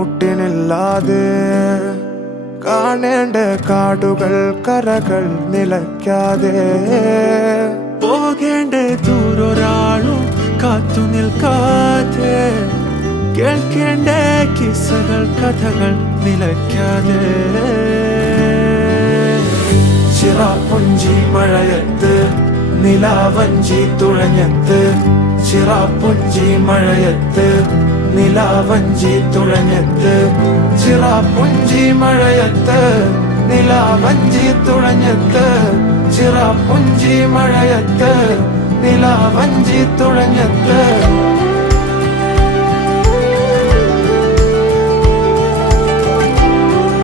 കുട്ടിനില്ലാതെ കാണേണ്ട കാടുകൾ കരകൾ നിലയ്ക്കാതെ പോകേണ്ട ദൂരൊരാളും കാത്തു നിൽക്കാതെ കേൾക്കേണ്ട കിസ്സകൾ കഥകൾ നിലയ്ക്കാതെ ചിറാപ്പുഞ്ചി മഴയത്ത് നിലാവഞ്ചി തുഴഞ്ഞത്ത് ചിറാപ്പുഞ്ചി മഴയത്ത് നിലാവഞ്ചി തുഴഞ്ഞത്ത് ചിറാപ്പുഞ്ചി മഴയത്ത് നിലാവഞ്ചി തുഴഞ്ഞത്ത് ചിറാപ്പുഞ്ചി മഴയത്ത് നിലാവഞ്ചി തുഴഞ്ഞത്ത്